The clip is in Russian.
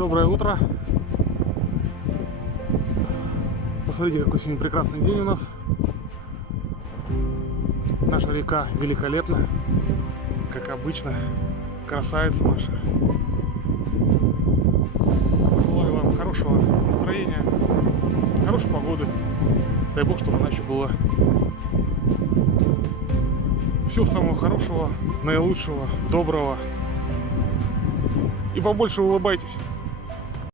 Доброе утро. Посмотрите, какой сегодня прекрасный день у нас. Наша река великолепна, как обычно. Красавица наша. Желаю вам хорошего настроения, хорошей погоды. Дай Бог, чтобы она еще была. Всего самого хорошего, наилучшего, доброго. И побольше улыбайтесь.